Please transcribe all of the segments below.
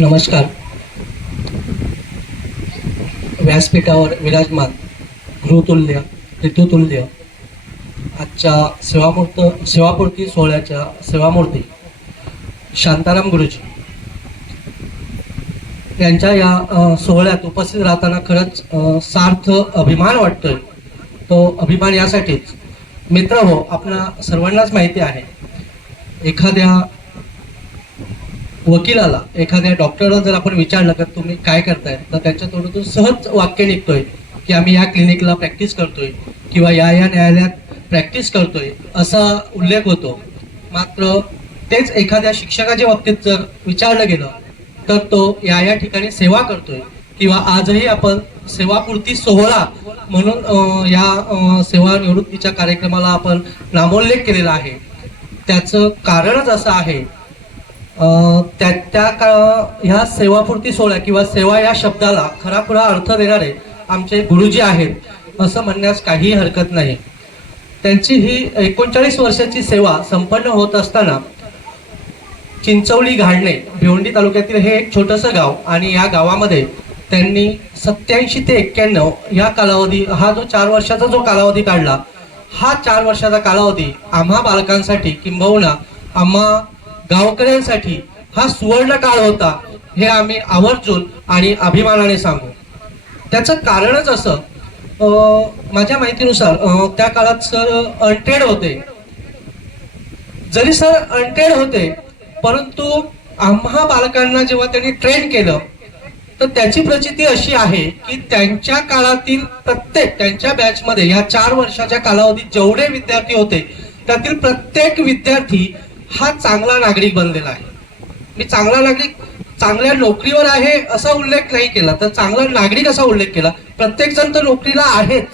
नमस्कार. व्यासपीठावर विराजमान गृहतुल्य ऋतुतुल्य आजच्या सेवामूर्त सेवापूर्ती सोहळ्याच्या सेवामूर्ती शांताराम गुरुजी. यांच्या या सोहळ्यात उपस्थित राहताना खरंच सार्थ अभिमान वाटतोय. तो अभिमान यासाठीच. मित्र हो आपणा सर्वांनाच माहिती आहे. एखाद्या वकिलाला एखाद्या डॉक्टरला जर आपण विचारलं तर तुम्ही काय करताय तर त्यांच्या तोंडातून सहज वाक्य निघतोय की आम्ही या क्लिनिकला प्रॅक्टिस करतोय किंवा या या न्यायालयात प्रॅक्टिस करतोय असा उल्लेख होतो. मात्र तेच एखाद्या शिक्षकाच्या बाबतीत जर विचारलं गेलं तर तो या या ठिकाणी सेवा करतोय किंवा आजही आपण सेवापूर्ती सोहळा म्हणून या सेवा निवृत्तीच्या कार्यक्रमाला आपण नामोल्लेख केलेला आहे. त्याचं कारणच असं आहे त्या त्या का- ह्या सेवापूर्ती सोहळ्या किंवा सेवा या शब्दाला खराखुरा अर्थ देणारे आमचे गुरुजी आहेत असं म्हणण्यास काही हरकत नाही. त्यांची ही एकोणचाळीस वर्षाची सेवा संपन्न होत असताना चिंचवली घाडणे भिवंडी तालुक्यातील हे एक छोटंसं गाव आणि या गावामध्ये त्यांनी सत्याऐंशी ते एक्क्याण्णव या कालावधी हा जो चार वर्षाचा जो कालावधी काढला हा चार वर्षाचा कालावधी आम्हा बालकांसाठी किंबहुना आम्हा गावकऱ्यांसाठी हा सुवर्ण काळ होता हे आम्ही आवर्जून आणि अभिमानाने सांगू. त्याचं कारणच असं माझ्या माहितीनुसार त्या काळात सर अनटेड होते. जरी सर अनटेड होते परंतु आम्हा बालकांना जेव्हा त्यांनी ट्रेन केलं तर त्याची प्रचिती अशी आहे की त्यांच्या काळातील प्रत्येक त्यांच्या बॅचमध्ये या चार वर्षाच्या कालावधीत जेवढे विद्यार्थी होते त्यातील प्रत्येक विद्यार्थी हा चांगला नागरिक बनलेला आहे. मी चांगला नागरिक चांगल्या नोकरीवर आहे असा उल्लेख नाही केला. तर चांगला नागरिक असा उल्लेख केला प्रत्येक जण तर नोकरीला आहेच.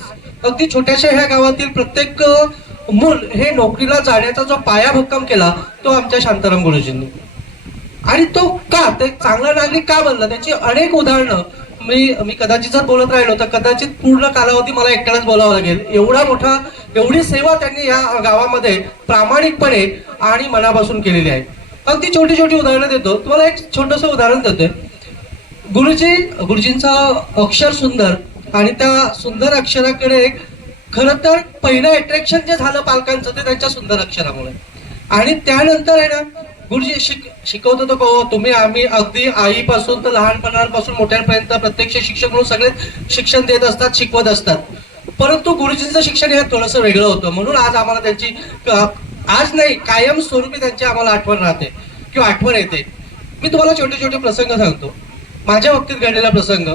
अगदी छोट्याशा ह्या गावातील प्रत्येक मूल हे नोकरीला जाण्याचा जो पाया भक्कम केला तो आमच्या शांताराम गुरुजींनी. आणि तो का? ते चांगला नागरिक का बनला? त्याची अनेक उदाहरणं मी मी कदाचित जर बोलत राहिलो तर कदाचित पूर्ण कालावधी मला एकट्यालाच बोलावं लागेल. एवढा मोठा एवढी सेवा त्यांनी या गावामध्ये प्रामाणिकपणे आणि मनापासून केलेली आहे. अगदी छोटी छोटी उदाहरणं देतो. तुम्हाला एक छोटस उदाहरण देतोय. गुरुजी गुरुजींचा अक्षर सुंदर आणि त्या सुंदर अक्षराकडे एक खरं तर पहिलं अट्रॅक्शन जे झालं पालकांचं ते त्यांच्या सुंदर अक्षरामुळे. आणि त्यानंतर आहे ना गुरुजी शिक शिकवत होतो को तुम्ही आम्ही अगदी आईपासून तर लहानपणापासून मोठ्यापर्यंत प्रत्यक्ष शिक्षक म्हणून सगळे शिक्षण देत असतात शिकवत असतात. परंतु गुरुजींचं शिक्षण हे थोडंसं वेगळं होतं. म्हणून आज आम्हाला त्यांची आज नाही कायम स्वरूपी त्यांची आम्हाला आठवण राहते किंवा आठवण येते. मी तुम्हाला छोटे छोटे प्रसंग सांगतो. माझ्या बाबतीत घडलेला प्रसंग.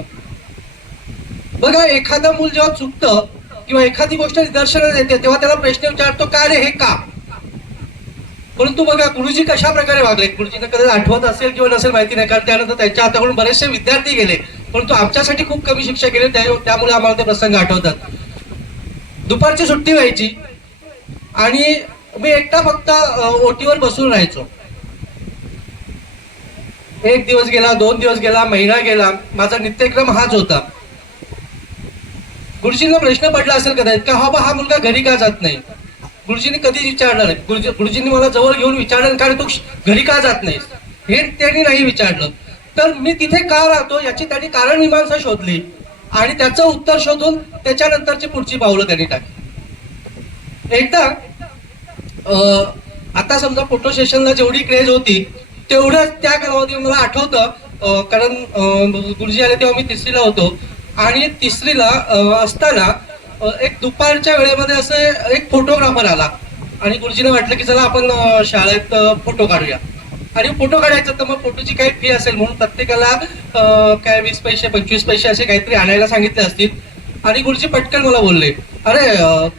बघा एखादं मूल जेव्हा चुकतं किंवा एखादी गोष्ट निदर्शनात येते तेव्हा त्याला प्रश्न विचारतो का रे हे का? परंतु बघा गुरुजी कशा प्रकारे वागले? गुरुजींना कदाचित आठवत असेल किंवा नसेल माहिती नाही. कारण त्यानंतर त्यांच्या हाताकडून बरेचसे विद्यार्थी गेले. परंतु आमच्यासाठी खूप कमी शिक्षक गेले. त्या- त्यामुळे आम्हाला ते प्रसंग आठवतात. दुपारची सुट्टी व्हायची. आणि मी एकटा फक्त ओटीवर बसून राहायचो. एक दिवस गेला दोन दिवस गेला महिना गेला. माझा नित्यक्रम हाच होता. गुरुजींना प्रश्न पडला असेल कदाचित का हा बा हा मुलगा घरी का जात नाही? गुरुजींनी कधी विचारलं नाही. गुरुजी गुरुजींनी मला जवळ घेऊन विचारलं कारण तू घरी का जात नाहीस हे त्यांनी नाही विचारलं. तर मी तिथे का राहतो याची त्यांनी कारण मीमांसा शोधली. आणि त्याचं उत्तर शोधून त्याच्यानंतरची पुढची पावलं त्यांनी टाकली. एकदा अं, आता समजा फोटो सेशनला जेवढी क्रेज होती तेवढंच त्या कालावधी मला आठवतं कारण गुरुजी आले तेव्हा मी तिसरीला होतो. आणि तिसरीला असताना एक दुपारच्या वेळेमध्ये असं एक फोटोग्राफर आला. आणि गुरुजीने वाटलं की चला आपण शाळेत फोटो काढूया. आणि फोटो काढायचा तर मग फोटोची काही फी असेल म्हणून प्रत्येकाला काय वीस पैसे पंचवीस पैसे असे काहीतरी आणायला सांगितले असतील. आणि गुरुजी पटकन मला बोलले अरे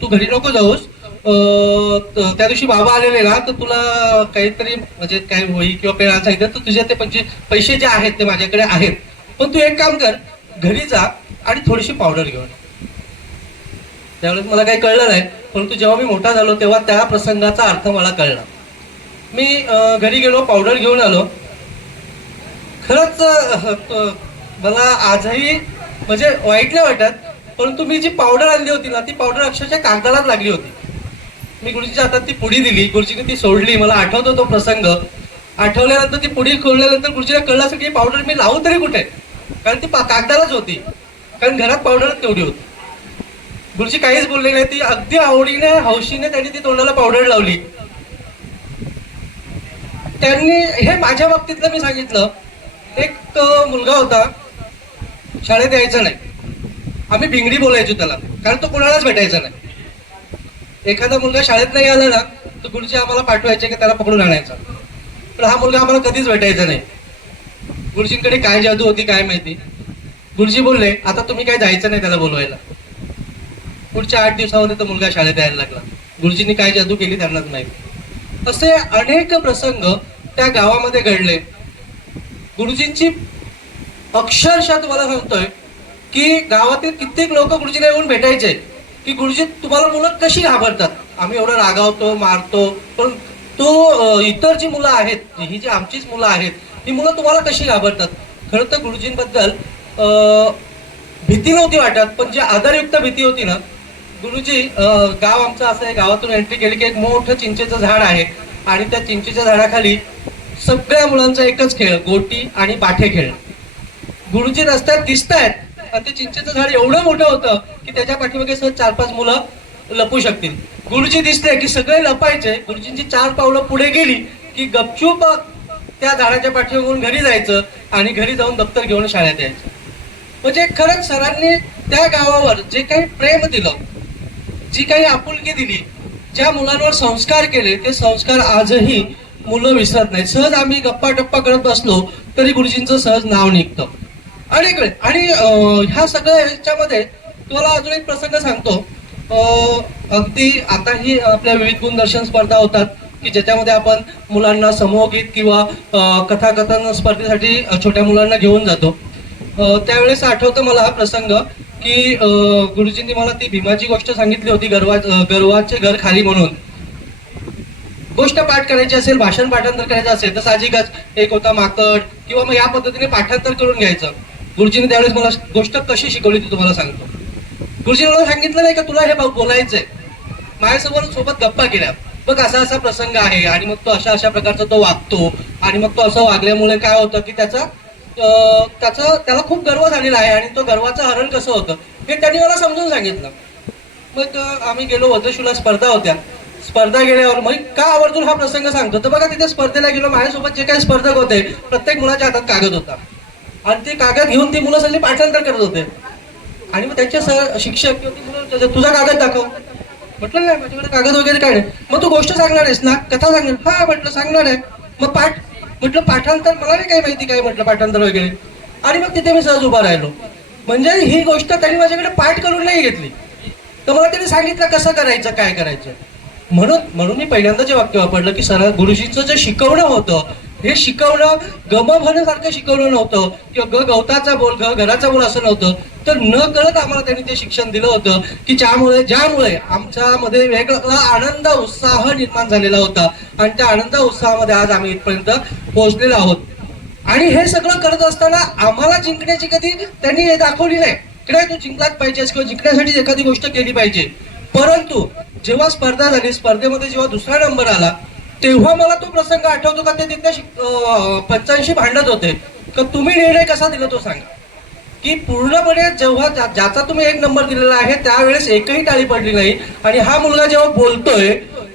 तू घरी नको जाऊस. त्या दिवशी बाबा आलेले ना तर तुला काहीतरी म्हणजे काय होई किंवा पेन सांगितलं तर तुझे ते पंचवीस पैसे जे आहेत ते माझ्याकडे आहेत. पण तू एक काम कर घरी जा आणि थोडीशी पावडर घेऊन त्यावेळेस मला काही कळलं नाही परंतु जेव्हा मी मोठा झालो तेव्हा त्या प्रसंगाचा अर्थ मला कळला. मी घरी गेलो पावडर घेऊन आलो. खरंच मला आजही म्हणजे वाईट नाही वाटत परंतु मी जी पावडर आणली होती ना ती पावडर अक्षरशः कागदालाच लागली होती. मी गुरुजीच्या हातात ती पुडी दिली गुरुजीने ती सोडली मला आठवतो तो प्रसंग. आठवल्यानंतर ती पुढी खोलल्यानंतर गुरुजीला कळलं असं की पावडर मी लावू तरी कुठे? कारण ती पा- कागदालाच होती. कारण घरात पावडरच तेवढी होती. गुरुजी काहीच बोलले नाही. ती अगदी आवडीने हौशीने त्यांनी ती तोंडाला पावडर लावली. त्यांनी हे माझ्या बाबतीतलं मी सांगितलं. एक मुलगा होता शाळेत यायचा नाही. आम्ही भिंगडी बोलायचो त्याला कारण तो कोणालाच भेटायचा नाही. एखादा मुलगा शाळेत नाही आला ना तर गुरुजी आम्हाला पाठवायचे की त्याला पकडून आणायचा. पण हा मुलगा आम्हाला कधीच भेटायचा नाही. गुरुजींकडे काय जादू होती काय माहिती? गुरुजी बोलले आता तुम्ही काय जायचं नाही त्याला बोलवायला. पुढच्या आठ दिवसामध्ये तो मुलगा शाळेत यायला लागला. गुरुजींनी काय जादू केली त्यांनाच माहिती. असे अनेक प्रसंग त्या गावामध्ये घडले. गुरुजींची अक्षरशः तुम्हाला सांगतोय की गावातील कित्येक लोक गुरुजीला येऊन भेटायचे की गुरुजी तुम्हाला मुलं कशी घाबरतात? आम्ही एवढं रागावतो मारतो पण तो इतर जी मुलं आहेत ही जी आमचीच मुलं आहेत ही मुलं तुम्हाला कशी घाबरतात? खरं तर गुरुजींबद्दल भीती नव्हती वाटत पण जी आदरयुक्त भीती होती ना गुरुजी गाव आमचं असं आहे गावातून एंट्री केली की एक मोठं चिंचेचं झाड आहे आणि त्या चिंचेच्या झाडाखाली सगळ्या मुलांचा एकच खेळ गोटी आणि बाठे खेळ. गुरुजी रस्त्यात दिसत आहेत आणि ते चिंचेचं झाड एवढं मोठं होतं की त्याच्या पाठीमागे सहज चार पाच मुलं लपू शकतील. गुरुजी दिसले की सगळे लपायचे गुरुजींची चार पावलं पुढे गेली की गपचूप त्या झाडाच्या पाठीमागून घरी जायचं आणि घरी जाऊन दप्तर घेऊन शाळेत यायचं. म्हणजे खरंच सरांनी त्या गावावर जे काही प्रेम दिलं जी काही आपुलकी दिली ज्या मुलांवर संस्कार केले ते संस्कार आजही मुलं विसरत नाही सहज आम्ही गप्पा टप्पा करत बसलो तरी गुरुजींचं सहज नाव निघतं. अनेक वेळ आणि ह्या सगळ्या ह्याच्यामध्ये तुम्हाला अजून एक प्रसंग सांगतो. अगदी आताही आपल्या विविध गुणदर्शन स्पर्धा होतात की ज्याच्यामध्ये आपण मुलांना समूहगीत किंवा कथाकथन स्पर्धेसाठी छोट्या मुलांना घेऊन जातो. त्यावेळेस आठवतं मला हा प्रसंग. की गुरुजींनी मला ती भीमाची गोष्ट सांगितली होती गरवा अं, गरवाचे घर खाली म्हणून. गोष्ट पाठ करायची असेल भाषण पाठांतर करायचं असेल तर साहजिकच एक होता माकड किंवा मग या पद्धतीने पाठांतर करून घ्यायचं. गुरुजीने त्यावेळेस मला गोष्ट कशी शिकवली ती तुम्हाला सांगतो. गुरुजीने मला सांगितलं नाही का तुला हे भाऊ बोलायचंय. माझ्यासोबत सोबत गप्पा केल्या. बघ असा असा प्रसंग आहे आणि मग तो अशा अशा प्रकारचा तो वागतो. आणि मग तो असं वागल्यामुळे काय होतं की त्याचा त्याचा त्याला खूप गर्व झालेला आहे आणि तो गर्वाचं हरण कसं होतं हे त्यांनी मला समजून सांगितलं. मग आम्ही गेलो वज्रशूला स्पर्धा होत्या. स्पर्धा गेल्यावर मग का आवर्जून हा प्रसंग सांगतो? तर बघा तिथे स्पर्धेला गेलो माझ्यासोबत जे काही स्पर्धक होते प्रत्येक मुलाच्या हातात कागद होता. आणि ते कागद घेऊन ती मुलं सगळी पाठांतर करत होते. आणि मग त्यांचे सर शिक्षक किंवा ती मुलं तुझा कागद दाखव. म्हटलं नाही माझ्याकडे कागद वगैरे काय नाही. मग तू गोष्ट सांगणार आहेस ना? कथा सांगणार? हा म्हटलं सांगणार आहे. मग पाठ म्हटलं पाठांतर मला नाही काही माहिती काय म्हटलं पाठांतर वगैरे. आणि मग तिथे मी सहज उभा राहिलो. म्हणजे ही गोष्ट त्यांनी माझ्याकडे पाठ करून नाही घेतली. तर मला त्यांनी सांगितलं कसं करायचं काय करायचं? म्हणून म्हणून मी पहिल्यांदा जे वाक्य वापरलं की सर गुरुजींचं जे शिकवणं होतं हे शिकवणं गम शिकवलं नव्हतं. किंवा ग गवताचा बोल ग घराचा बोल असं नव्हतं. तर न कळत आम्हाला त्यांनी ते शिक्षण दिलं होतं की ज्यामुळे ज्यामुळे आमच्यामध्ये वेगळा आनंद उत्साह निर्माण झालेला होता. आणि त्या आनंद उत्साहामध्ये आज आम्ही इथपर्यंत पोहोचलेलो आहोत. आणि हे सगळं करत असताना आम्हाला जिंकण्याची कधी त्यांनी हे दाखवली नाही. की नाही तू जिंकलाच पाहिजेस किंवा जिंकण्यासाठी एखादी गोष्ट केली पाहिजे. परंतु जेव्हा स्पर्धा झाली स्पर्धेमध्ये जेव्हा दुसरा नंबर आला तेव्हा मला तो प्रसंग आठवतो का ते तिथल्या शिक- पंचांशी भांडत होते. का तुम्ही निर्णय कसा दिला तो सांगा. की पूर्णपणे जेव्हा ज्या- ज्याचा तुम्ही एक नंबर दिलेला आहे त्यावेळेस एकही टाळी पडली नाही. आणि हा मुलगा जेव्हा बोलतोय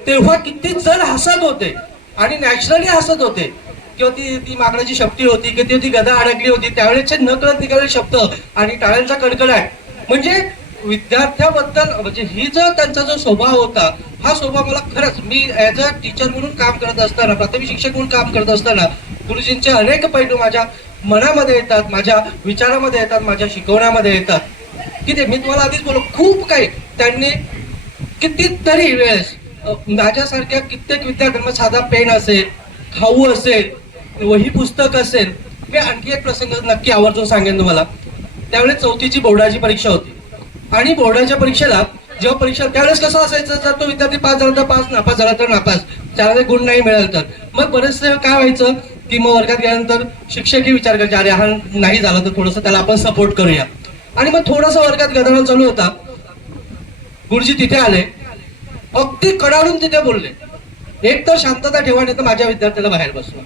तेव्हा किती जण हसत होते. आणि नॅचरली हसत होते. किंवा ती ती माकडाची शक्ती होती किंवा ती गदा अडकली होती त्यावेळेसचे नकळत निघालेले शब्द आणि टाळ्यांचा कडकडाट. म्हणजे विद्यार्थ्याबद्दल म्हणजे ही जो त्यांचा जो स्वभाव होता हा स्वभाव मला खरंच मी ॲज अ टीचर म्हणून काम करत असताना प्राथमिक शिक्षक म्हणून काम करत असताना गुरुजींचे अनेक पैलू माझ्या मनामध्ये येतात माझ्या विचारामध्ये येतात माझ्या शिकवण्यामध्ये येतात. की ते मी तुम्हाला आधीच बोललो खूप काही. त्यांनी कितीतरी वेळेस माझ्यासारख्या कित्येक विद्यार्थ्यांना साधा पेन असेल खाऊ असेल वही पुस्तक असेल मी आणखी एक प्रसंग नक्की आवर्जून सांगेन तुम्हाला. त्यावेळेस चौथीची बोर्डाची परीक्षा होती. आणि बोर्डाच्या परीक्षेला जेव्हा परीक्षा त्यावेळेस कसं असायचं? जर तो विद्यार्थी पास झाला तर पास नापास झाला तर नापास. त्याला गुण नाही मिळाल तर. मग बरेचसे काय व्हायचं की मग वर्गात गेल्यानंतर शिक्षकही विचार करायचे अरे हा नाही झाला तर थोडंसं त्याला आपण सपोर्ट करूया. आणि मग थोडासा वर्गात गदारोळ चालू होता. गुरुजी तिथे आले. अगदी कडाडून तिथे बोलले. एक तर शांतता ठेवा नाही तर माझ्या विद्यार्थ्याला बाहेर बसवा.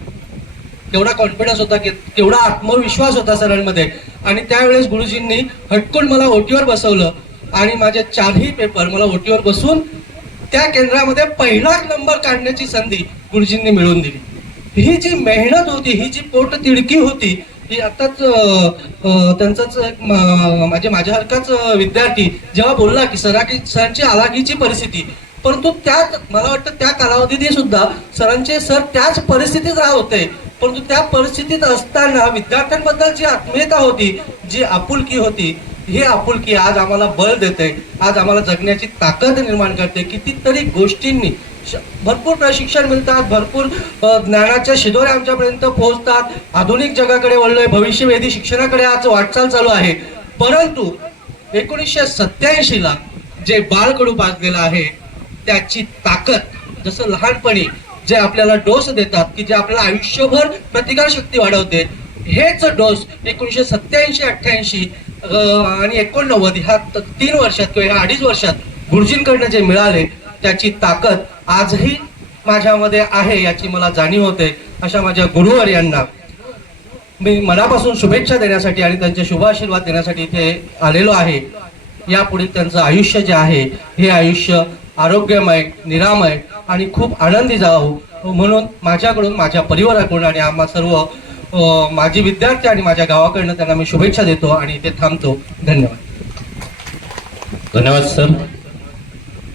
तेवढा कॉन्फिडन्स होता की तेवढा आत्मविश्वास होता सरांमध्ये. आणि त्यावेळेस गुरुजींनी हटकून मला ओटीवर बसवलं. आणि माझे चारही पेपर मला ओटीवर बसून त्या केंद्रामध्ये पहिला नंबर काढण्याची संधी गुरुजींनी मिळवून दिली. ही जी मेहनत होती ही जी पोट तिडकी होती ही आताच त्यांचाच एक म्हणजे माझ्यासारखाच विद्यार्थी जेव्हा बोलला की सराकी सरांची आलागीची परिस्थिती परंतु त्यात मला वाटतं त्या कालावधीत सुद्धा सरांचे सर त्याच परिस्थितीत राहत होते. परंतु त्या परिस्थितीत असताना विद्यार्थ्यांबद्दल जी आत्मीयता होती जी आपुलकी होती ही आपुलकी आज आम्हाला बळ देते आज आम्हाला जगण्याची ताकद निर्माण करते कितीतरी गोष्टींनी भरपूर प्रशिक्षण मिळतात भरपूर ज्ञानाच्या शिदोऱ्या आमच्यापर्यंत पोहोचतात. आधुनिक जगाकडे वळलोय भविष्यवेधी शिक्षणाकडे आज वाटचाल चालू आहे. परंतु एकोणीसशे सत्याऐंशीला जे बाळकडू पाजलेलं आहे त्याची ताकद जसं लहानपणी जे आपल्याला डोस देतात की जे आपल्याला आयुष्यभर प्रतिकारशक्ती वाढवते हेच डोस एकोणीसशे सत्याऐंशी अठ्ठ्याऐंशी आणि एकोणनव्वद ह्या तीन वर्षात किंवा ह्या अडीच वर्षात गुरुजींकडनं जे मिळाले त्याची ताकद आजही माझ्यामध्ये आहे याची मला जाणीव होते अशा माझ्या गुरुवर यांना. मी मनापासून शुभेच्छा देण्यासाठी आणि त्यांचे शुभाशीर्वाद देण्यासाठी इथे आलेलो आहे. यापुढे त्यांचं आयुष्य जे आहे हे आयुष्य आरोग्यमय निरामय आणि खूप आनंदी जावं म्हणून माझ्याकडून माझ्या परिवाराकडून आणि आम्हा सर्व माझी विद्यार्थी आणि माझ्या गावाकडनं त्यांना मी शुभेच्छा देतो आणि इथे थांबतो. धन्यवाद. धन्यवाद सर.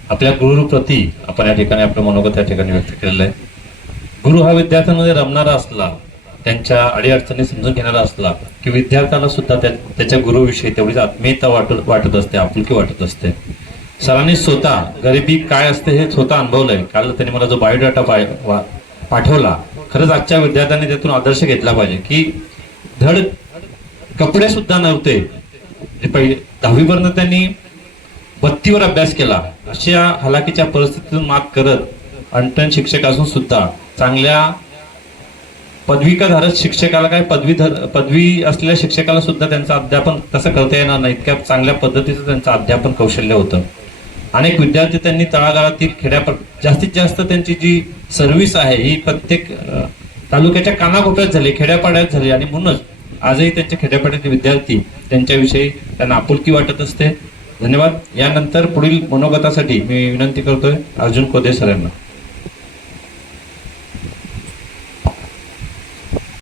आपल्या गुरुप्रती आपण या ठिकाणी आपलं मनोगत या ठिकाणी व्यक्त केलेलं आहे. गुरु हा विद्यार्थ्यांमध्ये रमणारा असला त्यांच्या अडीअडचणी समजून घेणारा असला की विद्यार्थ्याला सुद्धा त्या त्याच्या गुरुविषयी तेवढीच आत्मीयता वाटत वाटत असते आपुलकी वाटत असते. सरांनी स्वतः गरिबी काय असते हे स्वतः अनुभवलंय. काल त्यांनी मला जो बायोडाटा वा- पाठवला खरंच आजच्या विद्यार्थ्यांनी त्यातून आदर्श घेतला पाहिजे की धड कपडे सुद्धा नव्हते. पहिले दहावीपर्यंत त्यांनी बत्तीवर अभ्यास केला. अशा हलाखीच्या परिस्थितीतून मात करत अंटन शिक्षक असून सुद्धा चांगल्या पदविकाधारक शिक्षकाला काय पदवी पदवी असलेल्या शिक्षकाला सुद्धा त्यांचं अध्यापन कसं करता येणार नाही. इतक्या चांगल्या पद्धतीचं त्यांचं अध्यापन कौशल्य होतं. अनेक विद्यार्थी त्यांनी तळागाळातील खेड्या जास्तीत जास्त त्यांची जी सर्व्हिस आहे ही प्रत्येक तालुक्याच्या कानाकोपऱ्यात झाली खेड्यापाड्यात झाली आणि म्हणूनच आजही त्यांच्या खेड्यापाड्यातील विद्यार्थी त्यांच्याविषयी त्यांना आपुलकी वाटत असते. धन्यवाद. यानंतर पुढील मनोगतासाठी मी विनंती करतोय अर्जुन कोदे सरांना.